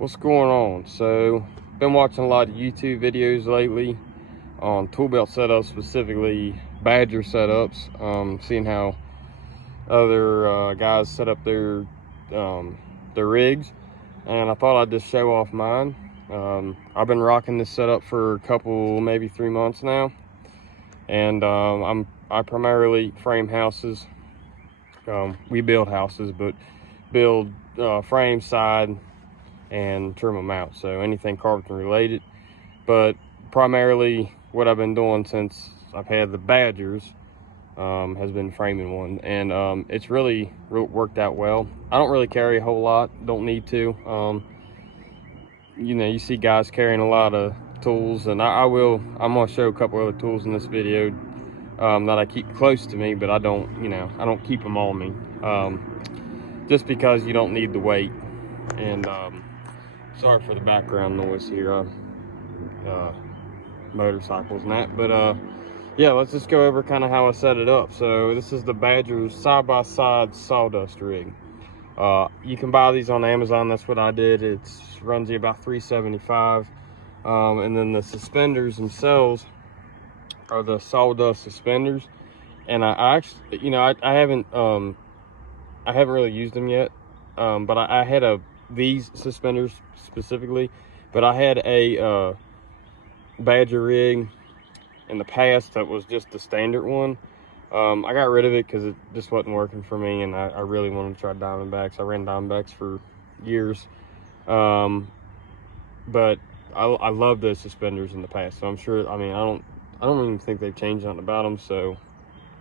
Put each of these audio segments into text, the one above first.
What's going on? So, been watching a lot of YouTube videos lately on tool belt setups, specifically Badger setups. Seeing how other guys set up their rigs, and I thought I'd just show off mine. I've been rocking this setup for a couple, maybe 3 months now, and I primarily frame houses. We build houses, but build frame, side, and trim them out, so anything carpentry related. But primarily what I've been doing since I've had the Badgers has been framing one, and it's really worked out well. I don't really carry a whole lot, don't need to. You know, you see guys carrying a lot of tools, and I'm gonna show a couple other tools in this video that I keep close to me, but I don't keep them on me, just because you don't need the weight. And sorry for the background noise here, motorcycles and that. But yeah, let's just go over kind of how I set it up. So this is the Badger's side-by-side sawdust rig. You can buy these on Amazon. That's what I did. It runs you about $3.75. And then the suspenders themselves are the sawdust suspenders. And I actually, you know, I haven't really used them yet. But I had these suspenders specifically, but I had a Badger rig in the past that was just the standard one. I got rid of it because it just wasn't working for me, and I really wanted to try Diamondbacks. I ran Diamondbacks for years, but I love those suspenders in the past, so I'm sure, I mean, I don't even think they've changed nothing about them, so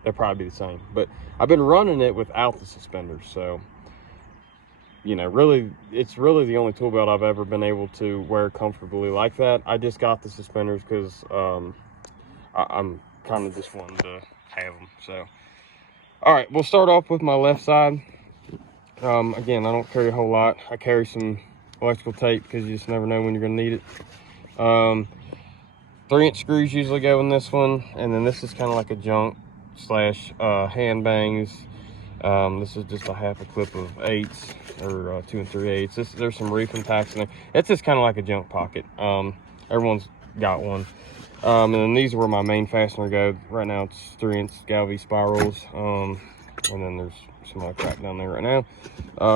they'll probably be the same. But I've been running it without the suspenders, so you know, really, it's really the only tool belt I've ever been able to wear comfortably like that. I just got the suspenders because I'm kind of just wanting to have them. So, all right, we'll start off with my left side. Again, I don't carry a whole lot. I carry some electrical tape because you just never know when you're going to need it. 3-inch screws usually go in this one, and then this is kind of like a junk slash hand bangs. This is just a half a clip of 8s, or 2 3/8. There's some reefing tacks in there. It's just kind of like a junk pocket. Everyone's got one. And then these are where my main fastener go. Right now it's 3-inch Galvy spirals. And then there's some other crap down there right now.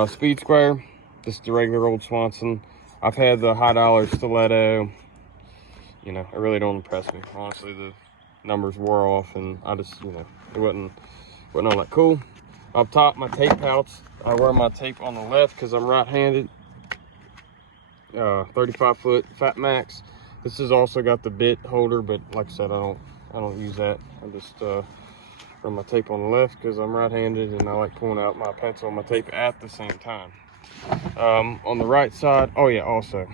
Speed square. This is the regular old Swanson. I've had the high dollar stiletto. You know, it really don't impress me. Honestly, the numbers wore off, and I just, you know, it wasn't all that cool. Up top, my tape pouch. I wear my tape on the left because I'm right-handed. 35-foot Fat Max. This has also got the bit holder, but like I said, I don't use that. I just run my tape on the left because I'm right-handed, and I like pulling out my pencil and my tape at the same time. On the right side, oh yeah, also,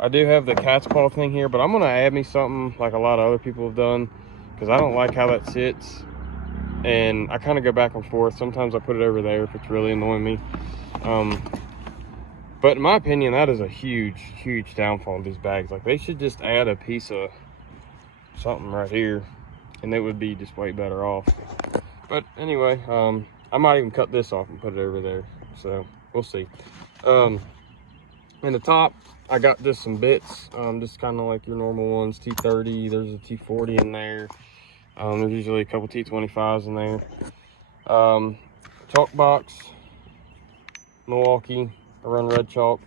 I do have the cat's paw thing here, but I'm gonna add me something like a lot of other people have done, because I don't like how that sits. And I kind of go back and forth. Sometimes I put it over there if it's really annoying me. But in my opinion, that is a huge downfall of these bags. Like, they should just add a piece of something right here, and it would be just way better off. But anyway, I might even cut this off and put it over there. So we'll see. In the top, I got just some bits, just kind of like your normal ones. T30, there's a T40 in there. There's usually a couple T25s in there. Chalk box, Milwaukee. I run red chalk.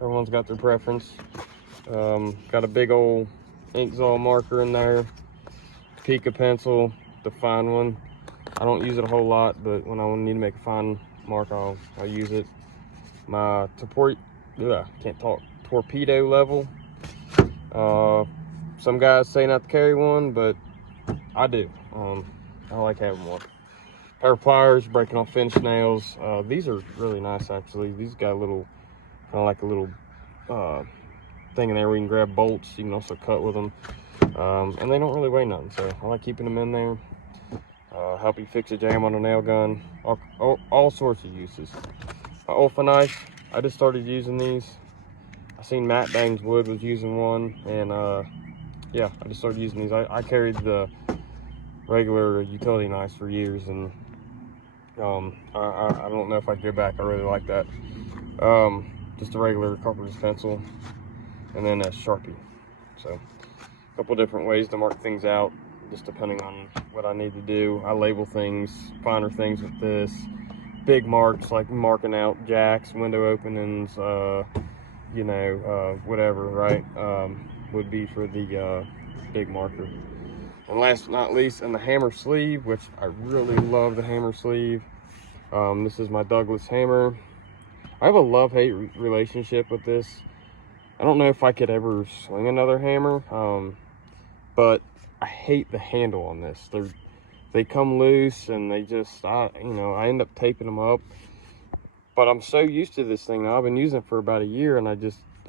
Everyone's got their preference. Got a big old Inkzall marker in there. Pica pencil, the fine one. I don't use it a whole lot, but when I need to make a fine mark, I'll use it. My torpedo level. Some guys say not to carry one, but I do. I like having one. Pair of pliers, breaking off finish nails. These are really nice, actually. These got a little, kind of like a little thing in there where you can grab bolts. You can also cut with them. And they don't really weigh nothing, so I like keeping them in there. Help you fix a jam on a nail gun. All sorts of uses. My Olfa knife, I just started using these. I seen Matt Bangs Wood was using one, and yeah, I just started using these. I carried the regular utility knives for years, and I don't know if I'd go back. I really like that. just a regular carpenter's pencil, and then a Sharpie. So a couple different ways to mark things out, just depending on what I need to do. I label things, finer things with this. Big marks, like marking out jacks, window openings, you know, whatever, right, would be for the big marker. And last but not least, and the hammer sleeve, which I really love the hammer sleeve. This is my Douglas hammer. I have a love-hate relationship with this. I don't know if I could ever swing another hammer, but I hate the handle on this. They come loose, and they just, you know, I end up taping them up. But I'm so used to this thing now. I've been using it for about a year, and I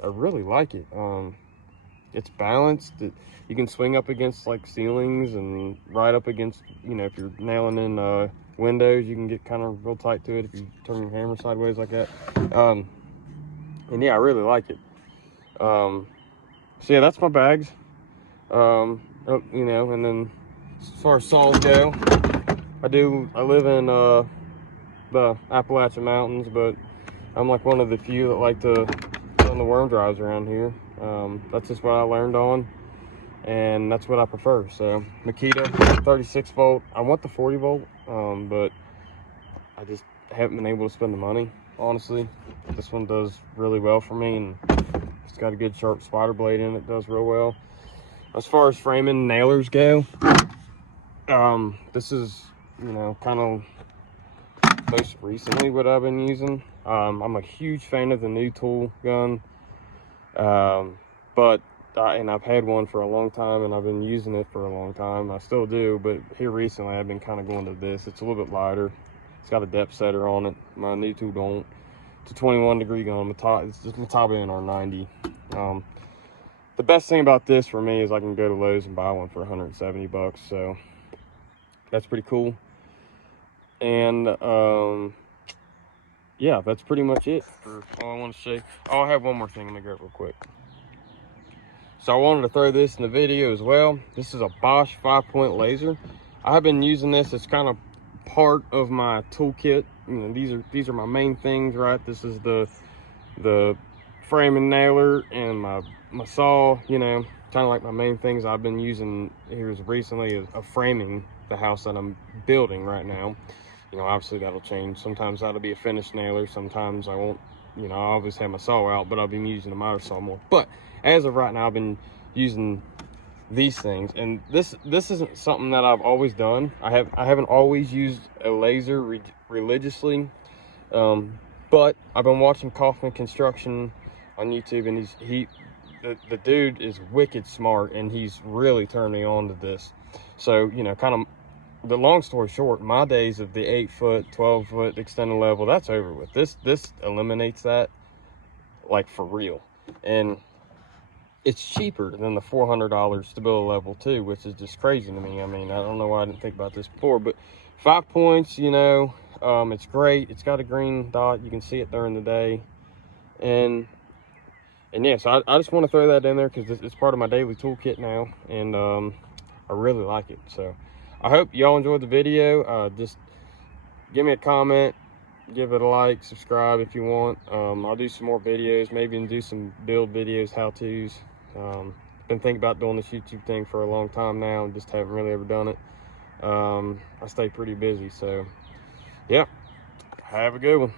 really like it. It's balanced. You can swing up against like ceilings and right up against, you know, if you're nailing in windows, you can get kind of real tight to it if you turn your hammer sideways like that. And yeah, I really like it. So yeah, that's my bags. You know, and then as far as saws go, I live in the Appalachian Mountains, but I'm like one of the few that like to run the worm drives around here. That's just what I learned on, and that's what I prefer. So Makita 36 volt. I want the 40 volt, but I just haven't been able to spend the money, honestly. This one does really well for me, and it's got a good sharp spider blade in it. Does real well. As far as framing nailers go, this is, you know, kind of most recently what I've been using. I'm a huge fan of the new tool gun, and I've had one for a long time, and I've been using it for a long time. I still do, but here recently I've been kind of going to this. It's a little bit lighter. It's got a depth setter on it. My new tool don't. It's a 21 degree gun. It's just Mataba NR90. The best thing about this for me is I can go to Lowe's and buy one for 170 bucks. So that's pretty cool. And yeah, that's pretty much it for all I want to say. Oh, I have one more thing. Let me grab it real quick. So I wanted to throw this in the video as well. This is a Bosch 5-point laser. I've been using this as kind of part of my toolkit. You know, these are my main things, right? This is the framing nailer and my saw, you know, kind of like my main things I've been using here as recently of framing the house that I'm building right now. You know, obviously that'll change. Sometimes that'll be a finished nailer. Sometimes I won't, you know, I always have my saw out, but I've been using a miter saw more. But as of right now, I've been using these things, and this isn't something that I've always done. I haven't always used a laser religiously, but I've been watching Kaufman Construction on YouTube, and the dude is wicked smart, and he's really turned me on to this. So, you know, kind of the long story short, my days of the 8-foot, 12-foot extended level, that's over with. This eliminates that, like, for real. And it's cheaper than the $400 to build a level 2, which is just crazy to me. I mean, I don't know why I didn't think about this before, but 5 points, you know, it's great. It's got a green dot. You can see it during the day. And yeah, so I just want to throw that in there because it's part of my daily toolkit now, and I really like it. So I hope y'all enjoyed the video. Just give me a comment, give it a like, subscribe if you want. I'll do some more videos, maybe do some build videos, how-tos. Been thinking about doing this YouTube thing for a long time now, and just haven't really ever done it. I stay pretty busy, so yeah, have a good one.